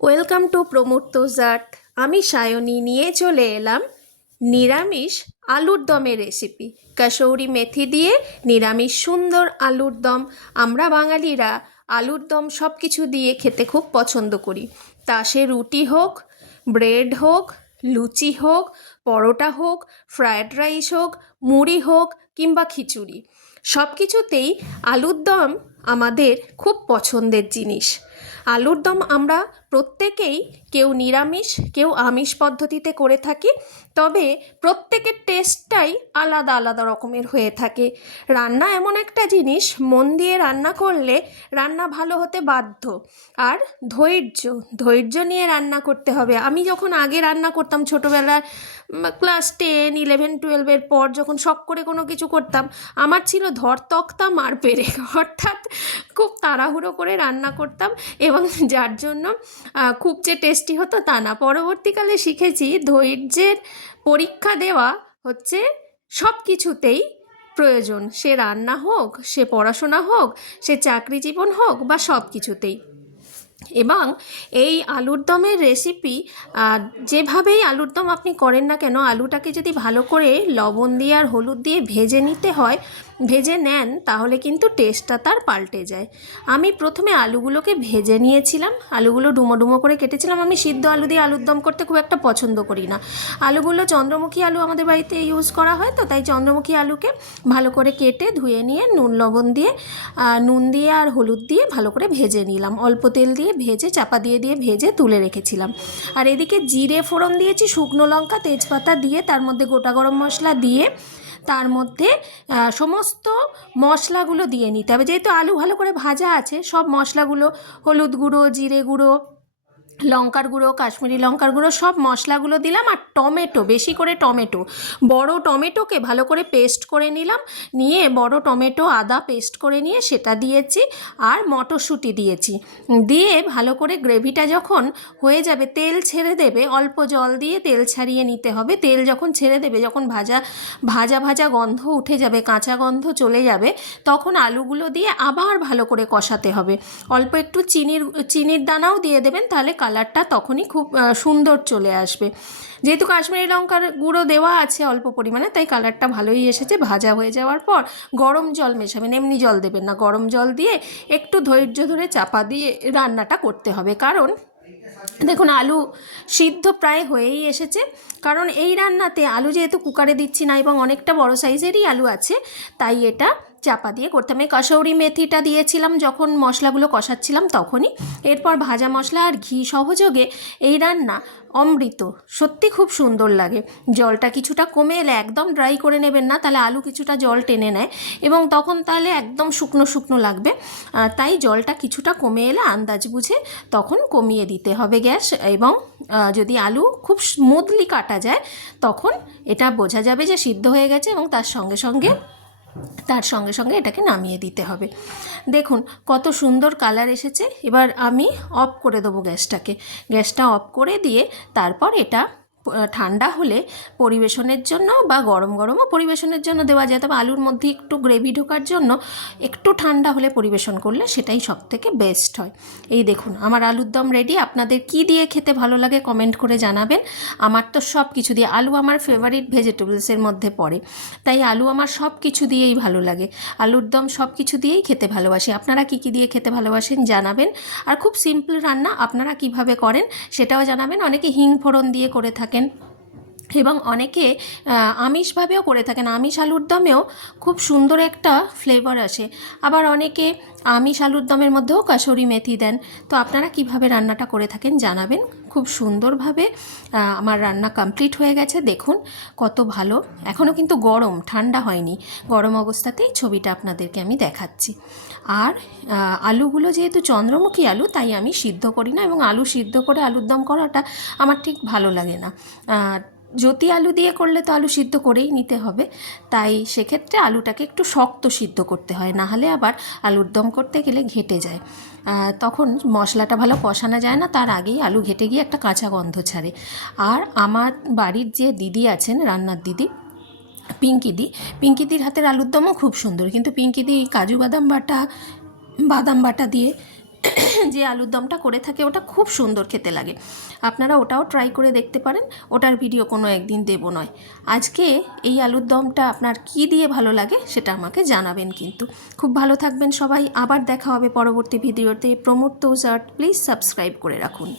Welcome to promotes art. আমি সায়নী নিয়ে চলে এলাম নিরামিষ আলুর দমের রেসিপি। কাসৌরি মেথি দিয়ে নিরামিষ সুন্দর আলুর দম। আমরা বাঙালিরা আলুর দম সব কিছু দিয়ে খেতে খুব পছন্দ করি। তা সে রুটি হোক, ব্রেড হোক, লুচি হোক, পরোটা হোক, ফ্রায়েড রাইস হোক, মুড়ি হোক কিংবা খিচুড়ি, সব কিছুতেই আলুর দম আমাদের খুব পছন্দের জিনিস। আলুর দম আমরা প্রত্যেকেই কেউ নিরামিষ কেউ আমিষ পদ্ধতিতে করে থাকি, তবে প্রত্যেকের টেস্টটাই আলাদা আলাদা রকমের হয়ে থাকে। রান্না এমন একটা জিনিস, মন দিয়ে রান্না করলে রান্না ভালো হতে বাধ্য। আর ধৈর্য ধৈর্য নিয়ে রান্না করতে হবে। আমি যখন আগে রান্না করতাম ছোটোবেলায়, ক্লাস 10, 11, 12-এর পর যখন শখ করে কোনো কিছু করতাম, আমার ছিল ধর তক্তা মার পেরেক, অর্থাৎ খুব তাড়াহুড়ো করে রান্না করতাম এবং যার জন্য খুব যে টেস্টি হতো তা না। পরবর্তীকালে শিখেছি ধৈর্যের পরীক্ষা দেওয়া হচ্ছে সব কিছুতেই প্রয়োজন, সে রান্না হোক, সে পড়াশোনা হোক, সে চাকরি জীবন হোক বা সব কিছুতেই। এবং এই আলুর দমের রেসিপি, যেভাবেই আলুর দম আপনি করেন না কেন, আলুটাকে যদি ভালো করে লবণ দিয়ে আর হলুদ দিয়ে ভেজে নিতে হয়, ভেজে নেন, তাহলে কিন্তু টেস্টটা তার পাল্টে যায়। আমি প্রথমে আলুগুলোকে ভেজে নিয়েছিলাম, আলুগুলো ডুমো ডুমো করে কেটেছিলাম। আমি সিদ্ধ আলু দিয়ে আলুর দম করতে খুব একটা পছন্দ করি না। আলুগুলো চন্দ্রমুখী আলু আমাদের বাড়িতে ইউজ করা হয়, তো তাই চন্দ্রমুখী আলুকে ভালো করে কেটে ধুয়ে নিয়ে নুন দিয়ে আর হলুদ দিয়ে ভালো করে ভেজে নিলাম। অল্প তেল দিয়ে ভেজে চাপা দিয়ে দিয়ে ভেজে তুলে রেখেছিলাম। আর এদিকে জিরে ফোড়ন দিয়েছি, শুকনো লঙ্কা তেজপাতা দিয়ে, তার মধ্যে গোটা গরম মশলা দিয়ে, তার মধ্যে সমস্ত মশলাগুলো দিয়ে নিতে হবে। যেহেতু আলু ভালো করে ভাজা আছে, সব মশলাগুলো, হলুদ গুঁড়ো, জিরে গুঁড়ো, লঙ্কার গুঁড়ো, কাশ্মীরি লঙ্কার গুঁড়ো, সব মশলাগুলো দিলাম। আর টমেটো, বেশি করে টমেটো, বড় টমেটোকে ভালো করে পেস্ট করে নিলাম, নিয়ে বড় টমেটো আদা পেস্ট করে নিয়ে সেটা দিয়েছি। আর মটরশুঁটি দিয়েছি, দিয়ে ভালো করে গ্রেভিটা যখন হয়ে যাবে, তেল ছেড়ে দেবে, অল্প জল দিয়ে তেল ছাড়িয়ে নিতে হবে। তেল যখন ছেড়ে দেবে, যখন ভাজা ভাজা ভাজা গন্ধ উঠে যাবে, কাঁচা গন্ধ চলে যাবে, তখন আলুগুলো দিয়ে আবার ভালো করে কষাতে হবে। অল্প একটু চিনির দানাও দিয়ে দেবেন, তাহলে কালারটা তখনই খুব সুন্দর চলে আসবে। যেহেতু কাশ্মীরি লঙ্কার গুঁড়ো দেওয়া আছে অল্প পরিমাণে, তাই কালারটা ভালোই এসেছে। ভাজা হয়ে যাওয়ার পর গরম জল মেশাবেন, এমনি জল দেবেন না, গরম জল দিয়ে একটু ধৈর্য ধরে চাপা দিয়ে রান্নাটা করতে হবে। কারণ দেখুন, আলু সিদ্ধ প্রায় হয়েই এসেছে। কারণ এই রান্নাতে আলু যেহেতু কুকারে দিচ্ছি না এবং অনেকটা বড় সাইজেরই আলু আছে, তাই এটা চাপা দিয়ে করতে হবে। কাসৌরি মেথিটা দিয়েছিলাম যখন মশলাগুলো কষাচ্ছিলাম তখনই। এরপর ভাজা মশলা আর ঘি সহযোগে এই রান্না অমৃত, সত্যি খুব সুন্দর লাগে। জলটা কিছুটা কমে এলে, একদম ড্রাই করে নেবেন না, তাহলে আলু কিছুটা জল টেনে নেয় এবং তখন তাহলে একদম শুকনো শুকনো লাগবে। তাই জলটা কিছুটা কমে এলে আন্দাজ বুঝে তখন কমিয়ে দিতে হবে গ্যাস। এবং যদি আলু খুব স্মুথলি কাটা যায়, তখন এটা বোঝা যাবে যে সিদ্ধ হয়ে গেছে এবং তার সঙ্গে সঙ্গে এটাকে নামিয়ে দিতে হবে। দেখুন কত সুন্দর কালার এসেছে। এবার আমি অফ করে দেবো গ্যাসটা অফ করে দিয়ে, তারপর এটা ঠান্ডা হলে পরিবেশনের জন্য বা গরম গরমও পরিবেশনের জন্য দেওয়া যায়, তবে আলুর মধ্যে একটু গ্রেভি ঢোকার জন্য একটু ঠান্ডা হলে পরিবেশন করলে সেটাই সবথেকে বেস্ট হয়। এই দেখুন আমার আলুর দম রেডি। আপনাদের কি দিয়ে খেতে ভালো লাগে কমেন্ট করে জানাবেন। আমার তো সব কিছু দিয়ে, আলু আমার ফেভারিট ভেজিটেবলসের মধ্যে পড়ে, তাই আলু আমার সব কিছু দিয়েই ভালো লাগে। আলুর দম সব কিছু দিয়েই খেতে ভালোবাসি। আপনারা কি কি দিয়ে খেতে ভালোবাসেন জানাবেন। আর খুব সিম্পল রান্না, আপনারা কিভাবে করেন সেটাও জানাবেন। অনেকে হিং ফোড়ন দিয়ে করে থাকেন এবং অনেকে আমিষভাবেও করে থাকেন। আমিষ আলুর দমেও খুব সুন্দর একটা ফ্লেভার আসে। আবার অনেকে আমিষ আলুর দমের মধ্যেও কাসুরি মেথি দেন। তো আপনারা কিভাবে রান্নাটা করে থাকেন জানাবেন। খুব সুন্দরভাবে আমার রান্না কমপ্লিট হয়ে গেছে। দেখুন কত ভালো, এখনও কিন্তু গরম, ঠান্ডা হয়নি, গরম অবস্থাতেই ছবিটা আপনাদেরকে আমি দেখাচ্ছি। আর আলুগুলো যেহেতু চন্দ্রমুখী আলু, তাই আমি সিদ্ধ করি না, এবং আলু সিদ্ধ করে আলুর দম করাটা আমার ঠিক ভালো লাগে না। জ্যোতি আলু দিয়ে করলে তো আলু সিদ্ধ করেই নিতে হবে, তাই সেক্ষেত্রে আলুটাকে একটু শক্ত সিদ্ধ করতে হয়, না হলে আবার আলুর দম করতে গেলে ঘেটে যায়, তখন মশলাটা ভালো কষানো যায় না, তার আগেই আলু ঘেটে গিয়ে একটা কাঁচা গন্ধ ছাড়ে। আর আমার বাড়ির যে দিদি আছেন, রান্নার দিদি পিঙ্কিদির হাতের আলুর দমও খুব সুন্দর, কিন্তু পিঙ্কিদি কাজু বাদাম বাটা দিয়ে যে আলুর দমটা করে থাকে ওটা খুব সুন্দর খেতে লাগে। আপনারা ওটাও ট্রাই করে দেখতে পারেন, ওটার ভিডিও কোনো একদিন দেব নয়। আজকে এই আলুর দমটা আপনার কি দিয়ে ভালো লাগে সেটা আমাকে জানাবেন কিন্তু। খুব ভালো থাকবেন সবাই, আবার দেখা হবে পরবর্তী ভিডিওতে। প্রমোট তোজ আর্ট প্লিজ সাবস্ক্রাইব করে রাখুন।